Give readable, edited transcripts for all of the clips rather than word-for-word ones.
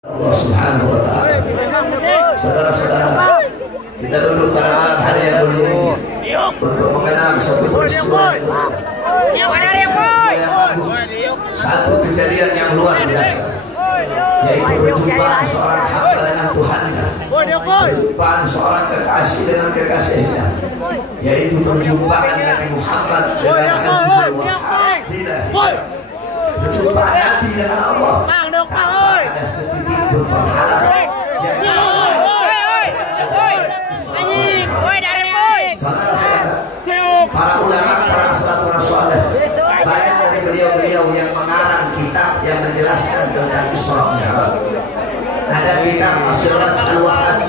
Allah Subhanahu wa Ta'ala. Saudara-saudara, kita duduk pada malam hari yang mulia untuk mengenal satu peristiwa satu kejadian yang luar biasa, yaitu perjumpaan seorang hamba dengan Tuhannya, perjumpaan seorang kekasih dengan kekasihnya, yaitu perjumpaan Nabi Muhammad dengan Azizul Wahhab. Perjumpaan Nabi dengan Allah tanpa ada setitik pun penghalang. Para ulama, para salafun saleh, banyak dari beliau-beliau yang mengarang kitab yang menjelaskan tentang Isra Mi'raj. Ada kitab As-Siraj Al-Wahhaj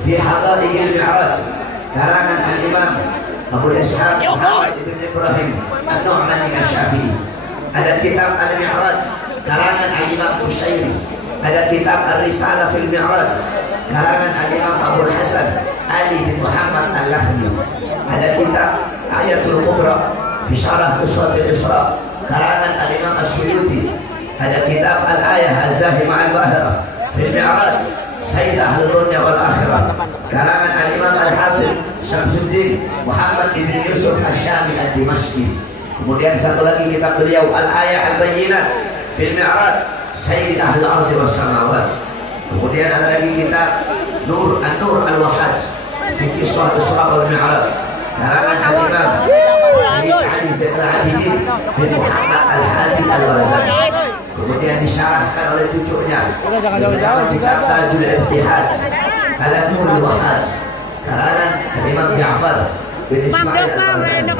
fi Haqa'iqil Mi'raj, karangan Al-Imam Abu Ishaq Muhammad ibn Ibrahim An-Nu'mani Asy-Syafi'i. Ada kitab Al-Mi'raj karangan Al-Imam Qushairi. Ada kitab Ar-Risalah fil Mi'raj karangan Al-Imam Abu Hasan Ali bin Muhammad Al-Lakhmi. Ada kitab Ayatul Kubra fi Syarah Qissatil Isra karangan Al-Imam As-Suyuti. Ada kitab Al-Ayah Az-Zahimah Al-Bahra fil Mi'raj Sayyid Ahli Dunya wal Akhirah karangan Al-Imam Al-Hafidh Syamsuddin Muhammad ibn Yusuf Asy-Syami Ad-Dimashqi. Kemudian satu lagi kitab beliau Al-Ayah Al-Bayyinat fil Mi'raj Sayyid Ahli Al-Ardi was Samawat. Kemudian ada lagi kitab Nur An-Nur Al-Wahhaj fi Qissah Isra wal Mi'raj karangan Al-Imam Sayyid Ali Zainal Abidin bin Muhammad Al-Hadi Al-Wazali. Kemudian disyarahkan oleh cucunya dalam kitab Tajul Ittihad ala Nur Al-Wahhaj karangan Imam Ja'far bin Ismail Al-Wazali.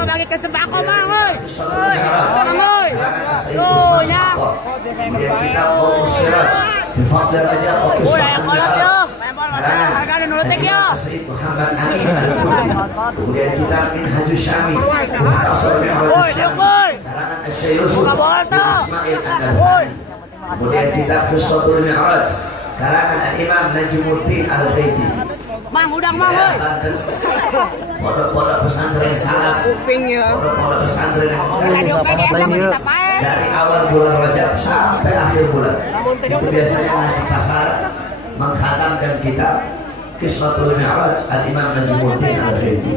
Kemudian kitab Qawmus Siraj fi Fadl Rajab wa Qissah Sayyid Muhammad Amin Al-Qudri. Kemudian kitab Minhajus Syami Mukhtasar Mi'raj karangan Asy-Syaikh Yusuf bin Ismail An-Nabhani. Kemudian kitab Qissatul Mi'raj karangan Al-Imam Najmuddin Al-Ghaiti. Mang, udang mang, pondok-pondok pesantren salaf, pondok-pondok pesantren dari awal bulan Rajab sampai akhir bulan itu biasanya ngaji pasar menghatamkan kitab Qissatul Mi'raj Al-Imam Najmuddin Al-Ghaiti.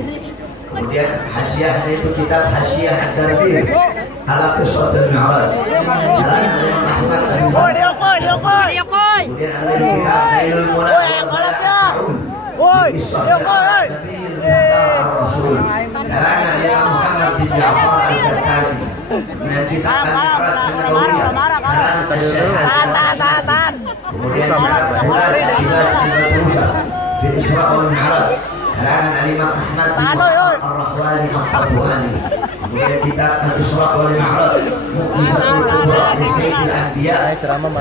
Kemudian hasyiahnya itu kitab Hasyiah Ad-Darbir ala Qissatul Mi'raj karangan Imam Ahmad Al-Bukhari. Kemudian ada kitab Nailul Munawwar Rasul karangan Imam Muhammad bin Ja'far Al-Kattani. Kemudian kitab Al-Mi'raj An-Nabawiyah karangan Asy-Syaikh Hasan. Kemudian kitab Al-Ibad Musa fi Isra wal Mi'raj karangan Imam Ahmad bin Ar-Rahwani Al-Qatuani. Kemudian kitab Al-Isra wal Mi'raj Mu'jizatul Kubra li Sayyidil Anbiya karangan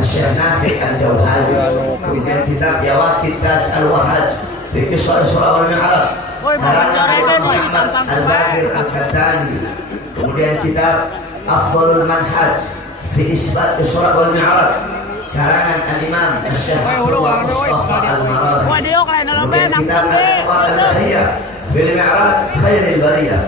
Asy-Syaikh Nafi' Al-Jauhari. Kemudian kitab Yawaqit Tas Al-Wahhaj fi Qissah Isra wal Mi'raj karangan Imam Muhammad Al-Baqir Al-Qattani. Kemudian kitab Afdhalul Manhaj fi Isbat Isra wal Mi'raj karangan Al-Imam Asy-Syaikh Abdullah Mustafa Al-Maradi. Kemudian kitab Al-Anwar Al-Bahiyah fil Mi'raj Khairil Bariyah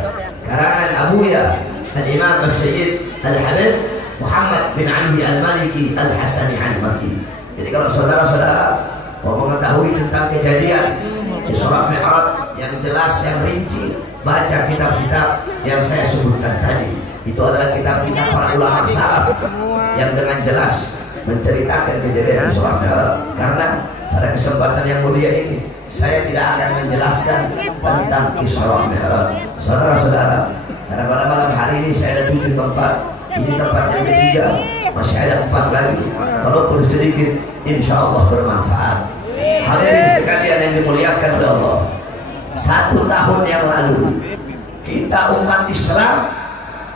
karangan Abuya Al-Imam As-Sayyid Al-Habib Muhammad bin Ammi Al-Maliki Al-Hasani Al-Maki. Jadi kalau saudara-saudara mau mengetahui tentang kejadian Isra Mi'raj yang jelas, yang rinci, baca kitab-kitab yang saya sebutkan tadi. Itu adalah kitab-kitab para ulama salaf yang dengan jelas menceritakan kejadian Isra Mi'raj. Karena pada kesempatan yang mulia ini saya tidak akan menjelaskan tentang Isra Mi'raj. Saudara-saudara, karena pada malam hari ini saya ada 7 tempat. Ini tempat yang ketiga, masih ada 4 lagi. Walaupun sedikit, insya Allah bermanfaat. Hadirin sekalian yang dimuliakan oleh Allah, 1 tahun yang lalu kita umat Islam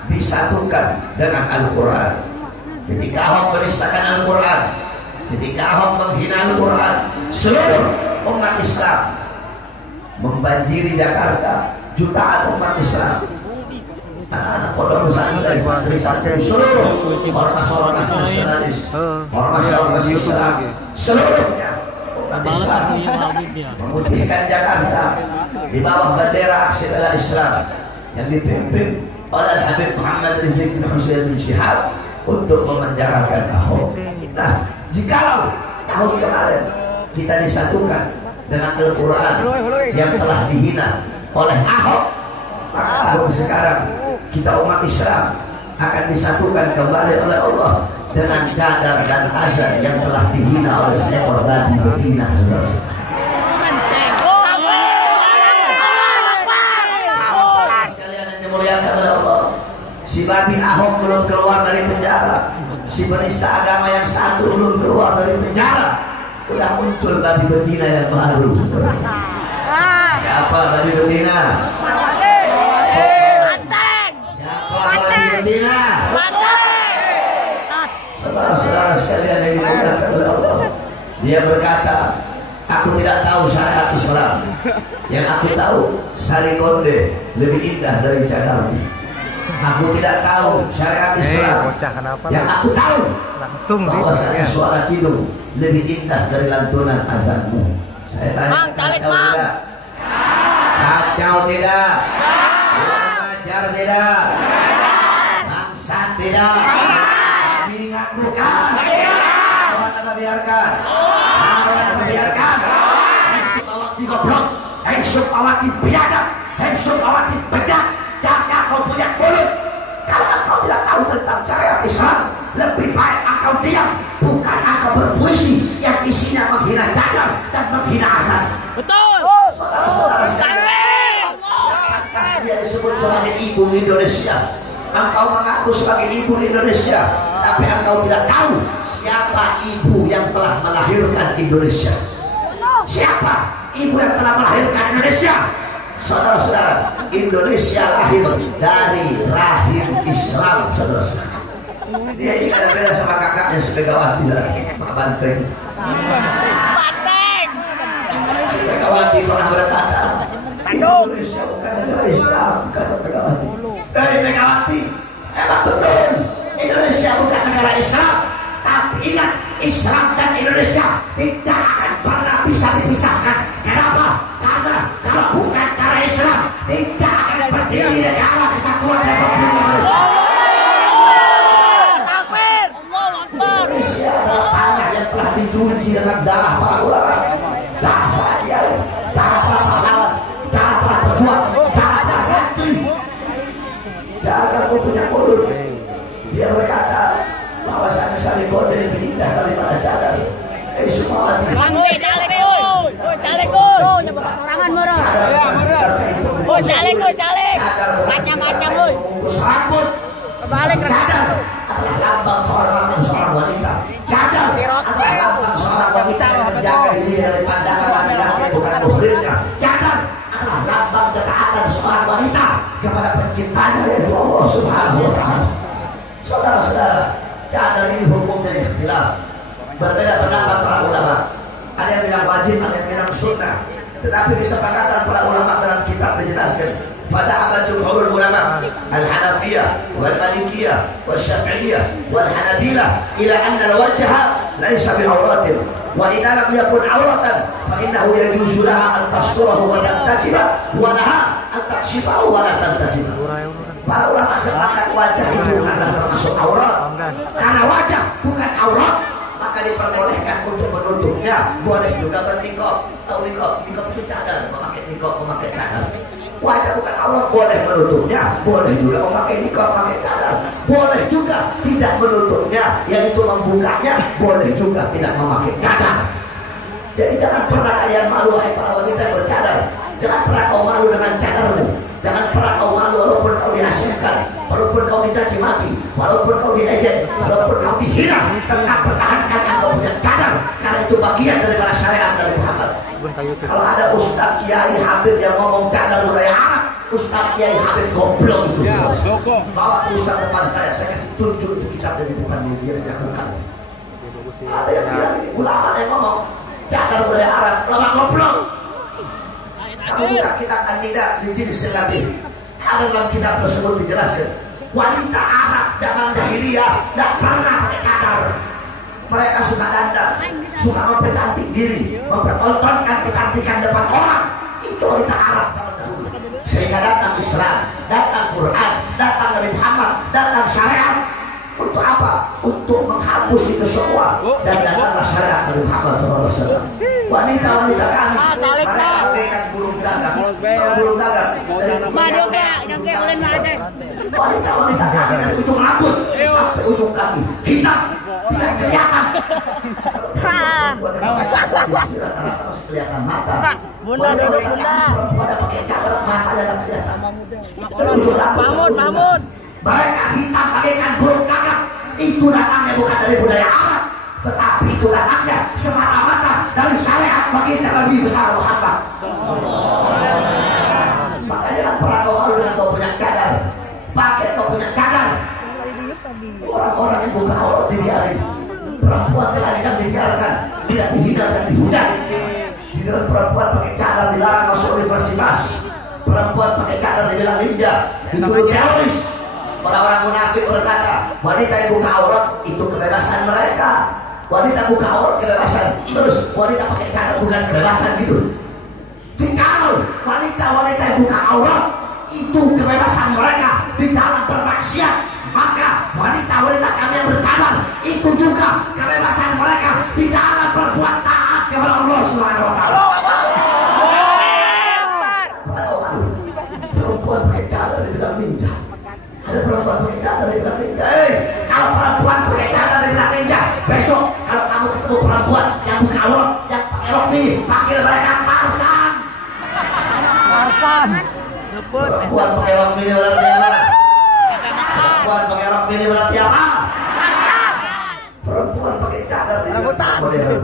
disatukan dengan Al-Quran. Ketika Ahok menistakan Al-Quran, ketika Ahok menghina Al-Quran, seluruh umat Islam membanjiri Jakarta, jutaan umat Islam, anak-anak pondok pesantren, santri-santri, seluruh ormas-ormas nasionalis, ormas-ormas Islam, seluruhnya umat Islam memutihkan Jakarta di bawah bendera Aksi Bela Islam yang dipimpin oleh Habib Muhammad Rizik bin Husain bin Syihab untuk memenjarakan Ahok. Nah, Jikalau tahun kemarin kita disatukan dengan Al-Quran yang telah dihina oleh Ahok, maka tahun sekarang kita umat Islam akan disatukan kembali oleh Allah dengan cadar dan azan yang telah dihina oleh seekor babi betina. Sekalian yang dimuliakan oleh Allah, si babi Ahok belum keluar dari penjara, si penista agama yang satu belum keluar dari penjara, udah muncul babi betina yang baru. Siapa babi betina? Siapa babi betina? Saudara-saudara sekalian yang dimuliakan oleh Allah, dia berkata, aku tidak tahu syariat Islam, yang aku tahu Sari Konde lebih indah dari cadar. Aku tidak tahu syariat Islam, yang aku tahu bahwasanya suara kidung lebih indah dari lantunan azanmu. Saya tanya, kacau tidak? Kacau tidak? Kurang ajar tidak? Bangsat tidak? Ingat bukan? Kawan apa biarkan? Kawan apa biarkan? Hensuk awati goblok, hensuk awati biadab, hensuk awati bejat. Jaga kau punya mulut. Kalau engkau tidak tahu tentang syariat Islam, lebih baik engkau diam, bukan engkau berpuisi yang isinya menghina cadar dan menghina azan. Betul. Saudara-saudara sekalian, pantas dia disebut sebagai ibu Indonesia. Engkau mengaku sebagai ibu Indonesia, tapi engkau tidak tahu siapa ibu yang telah melahirkan Indonesia. Siapa ibu yang telah melahirkan Indonesia? Saudara-saudara, Indonesia lahir dari rahim Islam, saudara-saudara. Dia ini ada beda sama kakaknya Megawati, Pak Banteng. Megawati pernah berkata, Indonesia bukan negara Islam, kata Megawati. Megawati, emang betul Indonesia bukan negara Islam, tapi ingat, Islam dan Indonesia tidak akan pernah bisa dipisahkan. Kenapa? Karena kalau bukan karena Islam, tidak akan berdiri negara kesatuan Republik Indonesia. Takbir! Indonesia adalah tanah yang telah dicuci dengan darah para ulama, darah para kiai, darah para pahlawan, darah para pejuang, darah para santri. Jaga kau punya mulut. Dia berkata bahwasanya Sari Konde lebih indah daripada cadar. Semua mati. Rambut kebalik cadar adalah lambang seorang wanita. Cadar adalah lambang seorang wanita yang menjaga diri dari pandangan laki-laki bukan muhrimnya. Cadar adalah lambang ketaatan seorang wanita kepada penciptanya, yaitu Allah Subhanahu wa Ta'ala. Saudara-saudara, cadar ini hukumnya ikhtilaf, berbeda pendapat para ulama. Ada yang bilang wajib, ada yang bilang sunnah. Tetapi kesepakatan para ulama dalam kitab dijelaskan, fadhahaba jumhurul ulama al-Hanafiyah wal-Malikiyah wal-Syafi'iyah wal-Hanabilah ila anna al-wajha laysa bi'awratin wa idza lam yakun 'awratan fa innahu yajuzu laha an tasturahu wa tantakiba wa laha an takshifahu wa la tantakiba. Para ulama sepakat wajah itu bukanlah termasuk aurat. Karena wajah bukan aurat, maka diperbolehkan untuk menutupnya. Boleh juga bernikop. Tahu nikop? Nikop itu cadar. Memakai nikop, memakai cadar. Wajah bukan aurat, boleh menutupnya. Boleh juga memakai nikop, memakai cadar. Boleh juga tidak menutupnya, yaitu membukanya. Boleh juga tidak memakai cadar. Jadi jangan pernah kalian malu, hai para wanita yang bercadar. Jangan pernah kau malu dengan cadarmu. Jangan pernah kau malu walaupun kau dihasilkan, walaupun kau dicaci maki, walaupun kau diejek, walaupun kau dihina. Tetap pertahankan engkau punya cadar, karena itu bagian daripada syariat dari Muhammad. Kalau ada Ustaz Kiai Habib yang ngomong cadar budaya Arab, Ustaz Kiai Habib goblok itu. Bawa Ustaz depan saya kasih tunjuk itu kitab di depan dia lakukan. Ada yang bilang ini ulama yang ngomong cadar budaya Arab, ulama goblok. Kamu buka kitab An-Nida di jilid 19. Ada dalam kitab tersebut dijelaskan, wanita Arab zaman jahiliyah tidak pernah pakai cadar. Mereka suka dandan, suka mempercantik diri, mempertontonkan kecantikan depan orang. Itu wanita Arab zaman dahulu. Sehingga datang Islam, datang Quran, datang Nabi Muhammad, datang syariat. Untuk apa? Untuk menghabis hapus itu semua dan datanglah syariat Nabi Muhammad SAW. Wanita-wanita kami mereka bagaikan burung gagak. Burung gagak wanita-wanita kami dari ujung rambut sampai ujung kaki hitam, tidak kelihatan. Kelihatan mata. Bunda duduk bunda. Pada pakai cadar matanya tidak kelihatan. Mahmud. Mereka hitam bagaikan burung gagak. Itu datangnya bukan dari budaya Arab, tetapi itu datangnya semata-mata dari syariat baginda Nabi besar Muhammad. Makanya kan pernah kau malu dengan kau punya cadar, pakai kau punya cadar. Orang-orang yang buka aurat dibiarin, perempuan telanjang dibiarkan, tidak dihina dan dihujat. Dibilang perempuan pakai cadar dilarang masuk universitas, perempuan pakai cadar dibilang ninja, dituduh teroris. Orang-orang munafik berkata, wanita yang buka aurat itu kebebasan mereka. Wanita buka aurat kebebasan. Terus wanita pakai cadar bukan kebebasan gitu. Jikalau wanita-wanita yang buka aurat itu kebebasan mereka di dalam bermaksiat, maka wanita-wanita kami yang bercadar itu juga kebebasan mereka di dalam berbuat taat kepada Allah Subhanahu wa taala. Perempuan pakai cadar dibilang ninja. Ada perempuan pakai cadar dibilang ninja. Kalau perempuan pakai cadar dibilang ninja, besok kalau kamu ketemu perempuan yang buka aurat, yang pakai rok mini, panggil mereka Tarzan. Perempuan pakai rok mini berarti apa? Perempuan pakai rok mini berarti apa? Perempuan pakai cadar dibilang modern.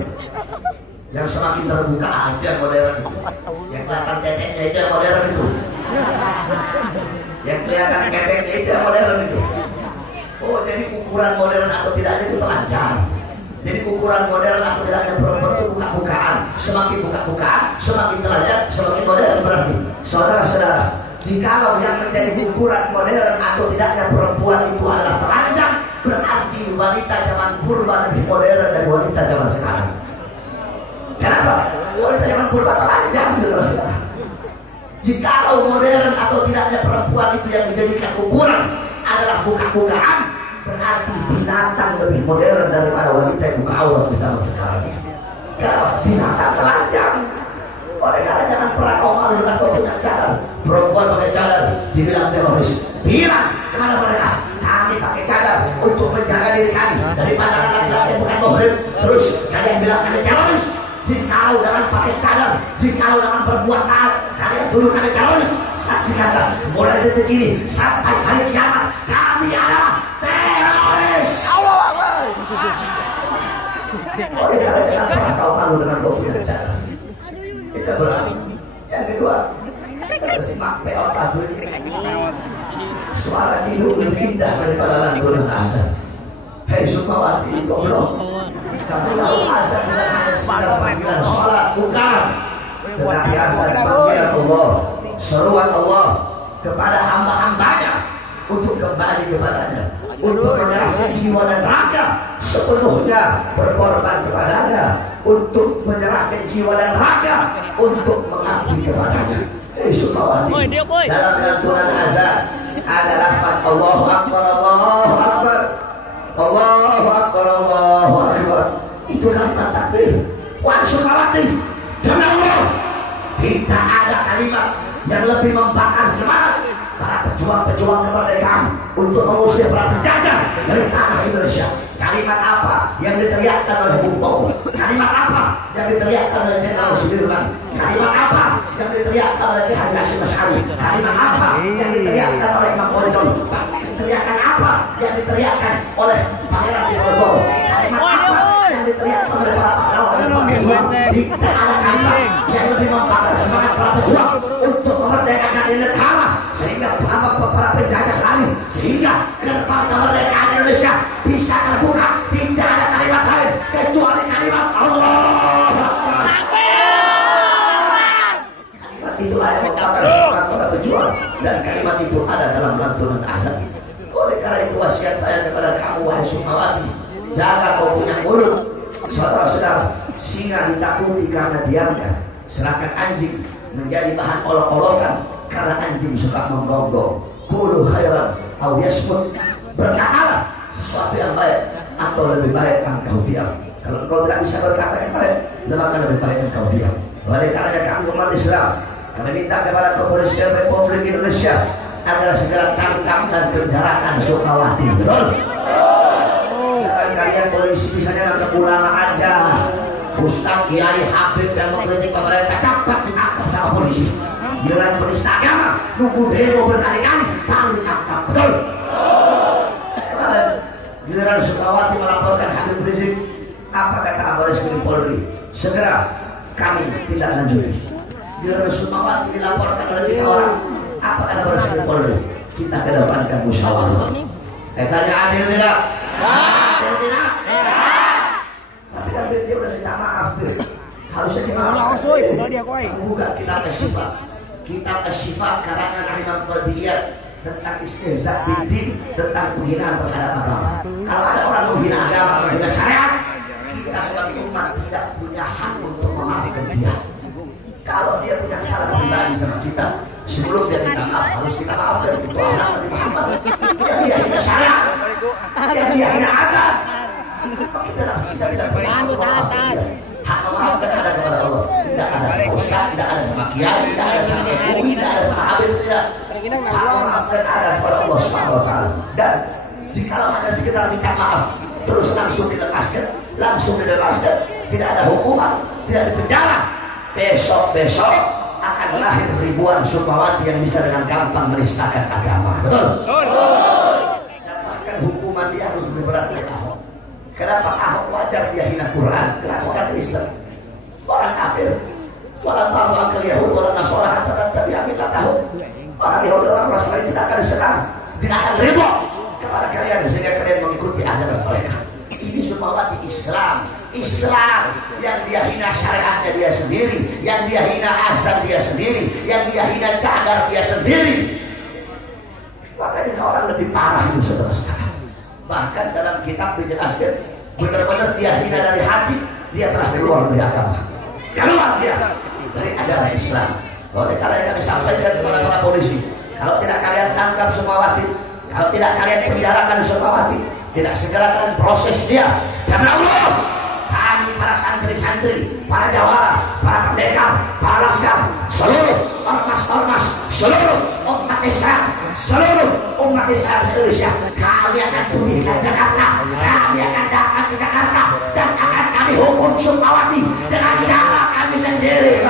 Yang semakin terbuka aja modern. Yang kelihatan teteknya itu modern itu. Yang kelihatan keteknya itu modern itu. Oh, jadi ukuran modern atau tidaknya itu telanjang. Jadi ukuran modern atau tidaknya perempuan itu buka-bukaan. Semakin buka-bukaan, semakin telanjang, semakin modern berarti. Saudara-saudara, jikalau yang menjadi ukuran modern atau tidaknya perempuan itu adalah telanjang, berarti wanita zaman purba lebih modern dari wanita zaman sekarang. Kenapa? Wanita zaman purba telanjang, saudara-saudara. Jikalau modern atau tidaknya perempuan itu yang dijadikan ukuran adalah buka-bukaan, berarti binatang lebih modern daripada wanita yang buka aurat di zaman sekarang. Kenapa? Binatang telanjang. Oleh karena jangan pernah kau malu dengan kau punya cadar. Perempuan pakai cadar dibilang teroris. Bilang kepada mereka, kami pakai cadar untuk menjaga diri kami dari pandangan laki-laki yang bukan muhrim. Terus kalian bilang kami teroris. Jikalau dengan pakai cadar, jikalau dengan berbuat taat, kalian dulu kami teroris. Saksikanlah mulai detik ini sampai hari kiamat kami adalah teroris. Oleh karena jangan pernah kau malu dengan kau punya cadar. Itu berarti. Yang kedua, kita simak peot lagu ini. Suara Dinu lebih indah daripada lantunan azan. Hei Sukmawati, goblok. Kamu tahu azan bukan hanya sekedar panggilan sholat, bukan. Tetapi azan panggilan Allah, seruan Allah kepada hamba-hambanya untuk kembali kepadanya, untuk menyerahkan jiwa dan raga sepenuhnya berkorban kepadanya, untuk menyerahkan jiwa dan raga untuk mengabdi kepadanya. Hei Sukmawati, dalam lantunan azan ada lafaz Allahu Akbar, Allahu Akbar, Allahu Akbar, Allahu Akbar. Itu kalimat takbir. Wahai Sukmawati, demi Allah, tidak ada kalimat yang lebih membakar semangat para pejuang-pejuang kemerdekaan untuk mengusir para penjajah dari tanah Indonesia. Kalimat apa yang diteriakkan oleh Bung Tomo? Kalimat apa yang diteriakkan oleh Jenderal Sudirman? Kalimat apa yang diteriakkan oleh Ki Haji Hashim Asy'ari? Kalimat apa yang diteriakkan oleh Imam Bonjol? Teriakan apa yang diteriakkan oleh Pangeran Diponegoro? Kalimat apa yang diteriakkan oleh para pahlawan dan para pejuang? Tidak ada kalimat yang lebih membakar semangat para pejuang untuk memerdekakan negara sehingga para penjajah lari, sehingga gerbang kemerdekaan Indonesia bisa terbuka. Tidak ada kalimat lain kecuali kalimat Allah. Kalimat itulah yang membakar semangat para pejuang, dan kalimat itu ada dalam lantunan azan. Oleh karena itu wasiat saya kepada kamu wahai Sukmawati, jaga kau punya mulut. Saudara-saudara, singa ditakuti karena diamnya, sedangkan anjing menjadi bahan olok-olokan karena anjing suka menggonggong. Qulu khairan aw yasmut, berkatalah sesuatu yang baik, aku atau lebih baik engkau diam. Kalau engkau tidak bisa berkata yang baik, maka lebih baik engkau diam. Oleh karenanya kami umat Islam, kami minta kepada Kepolisian Republik Indonesia agar segera tangkap dan penjarakan Sukmawati. Betul? Kalian polisi misalnya nangkep ulama aja, Ustaz, Kiai, Habib yang mengkritik pemerintah cepat ditangkap sama polisi. Giliran penista agama nunggu demo berkali-kali baru ditangkap. Betul? Kemarin giliran Sukmawati melaporkan Habib Rizik, apa kata Baris-Krim Polri? Segera kami tindak lanjuti. Giliran Sukmawati dilaporkan oleh 3 orang, apa kata Baris-Krim Polri? Kita kedepankan musyawarah. Saya tanya, adil tidak? Adil tidak? Tapi kan dia udah minta maaf, harusnya dimaafkan. Buka kitab Asy-Syifa, kitab Asy-Syifa karangan Imam Qadiriyah tentang istihza bidin, tentang penghinaan terhadap agama. Kalau ada orang menghina agama, menghina syariat, kita sebagai umat tidak punya hak untuk memaafkan dia. Kalau dia punya salah pribadi sama kita, sebelum dia minta maaf harus kita maafkan. Itu anak Nabi Muhammad yang dia hina syariat, yang dia hina azan. Kita tidak punya hak memaafkan dia. Hak memaafkan ada kepada Allah. Tidak ada sama ustaz, tidak ada sama kiai, tidak ada sama MUI, tidak ada sama Habib, tidak. Hak memaafkan ada kepada Allah Subhanahu wa taala. Dan jikalau hanya sekedar minta maaf terus langsung dilepaskan, tidak ada hukuman, tidak dipenjara, besok akan lahir ribuan Sukmawati yang bisa dengan gampang menistakan agama. Betul? Dan bahkan hukuman dia harus lebih berat dari Ahok. Kenapa Ahok wajar dia hina Quran? Kenapa orang Kristen? Orang kafir. Walau tahu akal Yahud, walau Nasara hatta tabi'a millatahum. Orang Yahudi, orang Nasrani tidak akan senang, tidak akan ridho kepada kalian sehingga kalian mengikuti ajaran mereka. Ini Sukmawati Islam yang dia hina syariatnya dia sendiri, yang dia hina azan dia sendiri, yang dia hina cadar dia sendiri. Makanya orang lebih parah itu saudara-saudara. Bahkan dalam kitab dijelaskan benar-benar dia hina dari hati, dia telah keluar dari agama, keluar dia dari ajaran Islam. Oleh karena kami sampaikan kepada para polisi, kalau tidak kalian tangkap Sukmawati, kalau tidak kalian penjarakan Sukmawati, tidak segera kalian proses dia, demi Allah, kami para santri-santri, para jawara, para pendekar, para laskar, seluruh ormas-ormas, seluruh umat Islam, seluruh umat Islam Indonesia, kami akan putihkan Jakarta, kami akan datang ke Jakarta dan akan kami hukum Sukmawati dengan cara kami sendiri.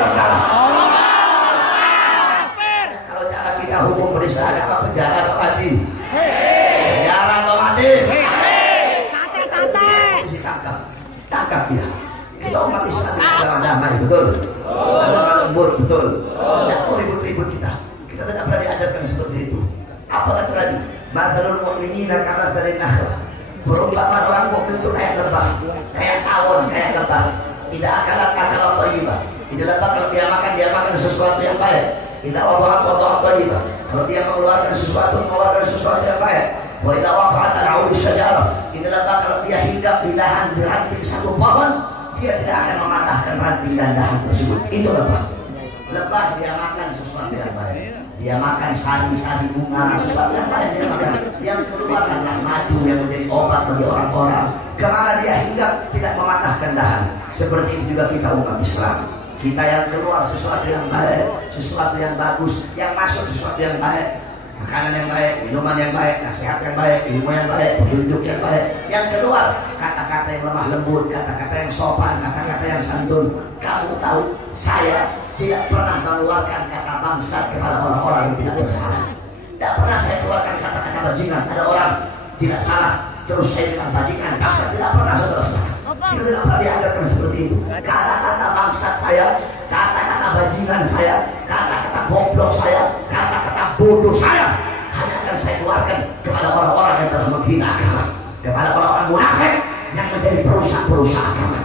Kalau cara kita hukum penista agama, penjara atau mati? Penjara atau mati? Polisi tangkap dia. Kita umat Islam dengan damai, betul? Dengan lembut, betul? Tidak mau ribut-ribut kita tidak pernah diajarkan seperti itu. Apa kata lagi? Mathalul mu'minina kamathalin nakhl. Perumpamaan orang mukmin itu kayak lebah, kayak tawon, kayak lebah. Tidak akan thayyibah. Tidak dapat kalau dia makan sesuatu yang baik. Tidak wada'at thayyibah. Kalau dia mengeluarkan sesuatu yang baik. Wa idza waqa'at al-'ud syajarah. Tidak dapat kalau dia hinggap di dahan di ranting satu pohon, dia tidak akan mematahkan ranting dan dahan tersebut. Itu lebah. Lebah dia makan sesuatu yang baik. Dia makan sari-sari bunga, sesuatu yang baik dia makan. Yang keluar adalah madu yang menjadi obat bagi orang-orang. Kemana dia hinggap tidak mematahkan dahan. Seperti itu juga kita umat Islam. Kita yang keluar sesuatu yang baik, sesuatu yang bagus, yang masuk sesuatu yang baik. Makanan yang baik, minuman yang baik, nasihat yang baik, ilmu yang baik, petunjuk yang baik. Yang kedua, kata-kata yang lemah lembut, kata-kata yang sopan, kata-kata yang santun. Kamu tahu, saya tidak pernah mengeluarkan kata bangsat kepada orang-orang yang tidak bersalah. Tidak pernah saya keluarkan kata-kata bajingan. Ada orang tidak salah, terus saya bilang bajingan, bangsat. Tidak pernah, saudara-saudara. Kita tidak pernah diajarkan seperti itu. Kata-kata bangsat saya, kata-kata bajingan saya, kata-kata goblok saya, kata-kata bodoh saya hanya akan saya keluarkan kepada orang-orang yang telah menghina agama, kepada orang-orang munafik yang menjadi perusak agama.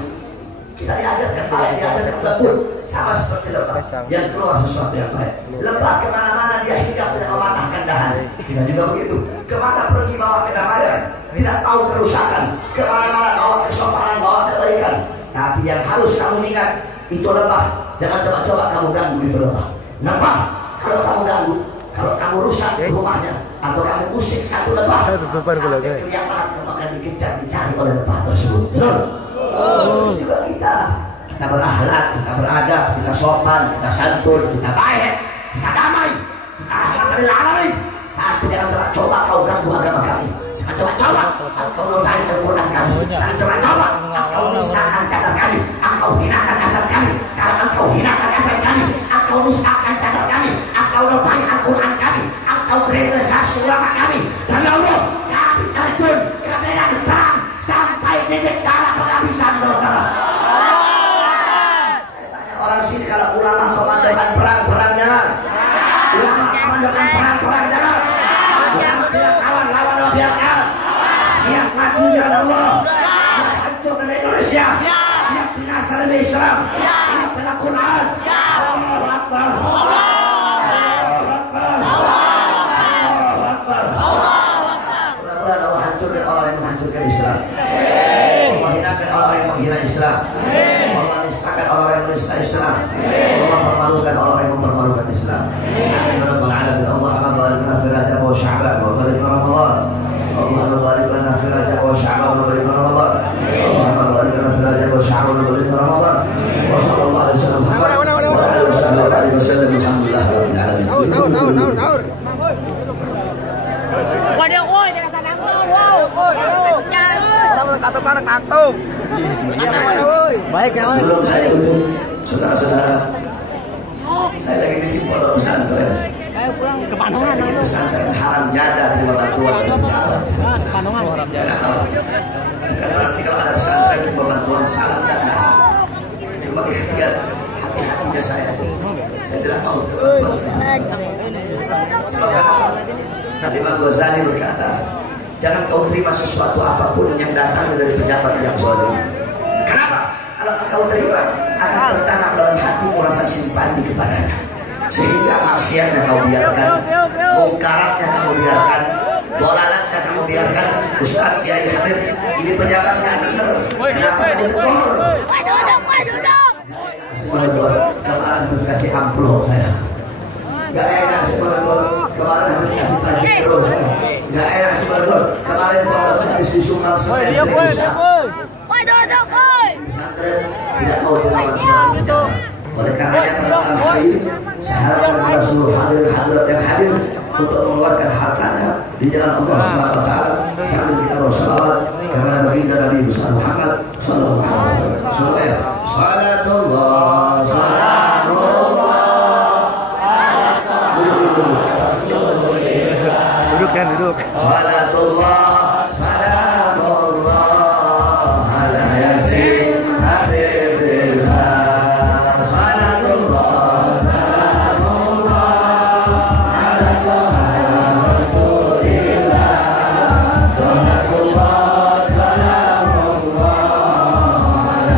Kita diajarkan baik, diajarkan lembut, sama seperti lebah yang keluar sesuatu yang baik. Lebah kemana-mana dia hinggap tidak mematahkan dahan. Kita juga begitu. Kemana pergi bawa kedamaian, tidak tahu kerusakan. Kemana-mana bawa kesopanan, bawa kebaikan. Tapi yang harus kamu ingat, itu lebah. Jangan coba-coba kamu ganggu itu lebah. Lebah, kalau kamu ganggu, kalau kamu rusak rumahnya, atau kamu usik satu lebah, sampai kelihatan kamu akan dikejar, dicari. oleh tempat tersebut. Betul? Juga kita berakhlak, kita beradab, kita sopan, kita santun, kita baik, kita damai, kita akhlakul alamin. Tapi jangan coba-coba kau ganggu agama kami. Jangan coba-coba kau nodai Al-Quran kami. Jangan coba-coba kau nisahkan cadar kami. Engkau hinakan asal kami. Kalau engkau hinakan asal kami, engkau nisahkan cadar kami. Engkau nodai Al-Quran kami. Engkau kriminalisasi ulama kami. Dan Allah, kami terjun ke medan perang sampai titik darah penghabisan saudara. Saya tanya orang sini, kalau ulama komandokan perang jangan. Ulama komandokan perang jangan. Ulama bilang kawan lawan biarkan. Siap mati ya Allah. Siap hancurkan Indonesia. Siap binasa demi Islam. Siap bela Quran. Allahu Akbar. Mudah-mudahan Allah hancurkan orang yang menghancurkan Islam. Allah hinakan orang yang menghina Islam. Allah nistakan orang yang menista Islam. Allah permalukan orang yang mempermalukan Islam. Amin ya rabbal alamin. Allahumma barik lana fi Rajab wa Sya'ban wa barik lana Ramadan. Allahumma barik lana fi Rajab wa Sya'ban wa barik lana Ramadan. Allahumma barik lana fi Rajab wa Sya'ban wa barik lana Ramadan. Wa sallallahu alaihi wasallam wa ala alihi wasallam. Alhamdulillah rabbil alamin. Sahur. Waduh, oi, jangan sana wow. Kita tatung. Baik ya. Sebelum saya untuk saudara-saudara, saya lagi bikin pondok pesantren. Ayo pulang ke Panongan. Pesantren Haram Jada di Kota Tua dan Jawa. Panongan. Bukan berarti kalau ada pesantren di Kota Tua salah tidak salah. Cuma ikhtiar hati-hatinya saya tidak tahu. Sebab Nabi Imam Ghazali berkata, jangan kau terima sesuatu apapun yang datang dari pejabat yang zalim. Kenapa? Kalau kau terima, akan tertanam dalam hatimu rasa simpati kepadanya. Sehingga maksiatnya kau biarkan, mungkaratnya kamu biarkan, dolalatnya kamu biarkan. Ustaz Kiai Habib, ini pejabat yang benar. Kenapa kamu tegur? Kemarin harus kasih amplop saya. Gak enak sih menegur. Kemarin harus kasih pajak terus. Gak enak sih menegur. Kemarin kalau saya habis disumbang saya pesantren tidak mau terima. Oleh karenanya pada malam hari ini saya harapkan kepada seluruh hadirin yang hadir untuk mengeluarkan hartanya di jalan Allah Subhanahu wa taala sambil kita bersalawat kepada baginda Nabi Muhammad sallallahu alaihi wasallam. Salatullah salamullah. Duduk kan, duduk. Salatullah salamullah ala yasin habibillah. Salatullah salamullah ala rasulillah. Salatullah salamullah ala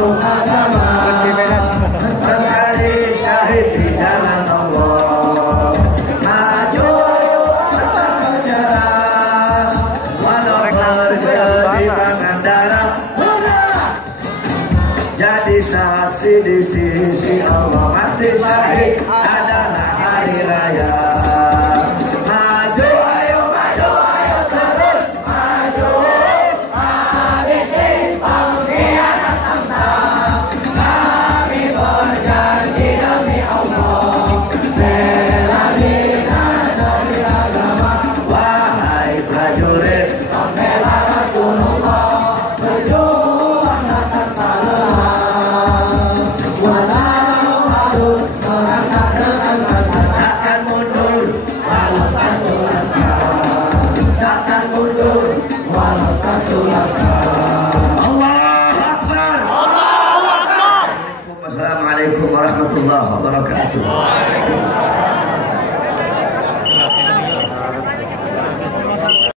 satu agama, mencari syahid di jalan Allah. Maju tetap berjalan, walau terjadi pengandaran, jadi saksi di sisi Allah. Mati syahid adalah hari raya. Maju ayo terus maju, habisi pengkhianat bangsa. Kami berjanji demi Allah, bela dina satu agama. Wahai prajurit pembela Rasulullah, berjuang tanpa lelah. Walau harus merangkak dengan langkah, takkan mundur walau satu langkah, takkan mundur walau satu langkah. Allahu Akbar. Allahu Akbar. Assalamualaikum warahmatullahi wabarakatuh.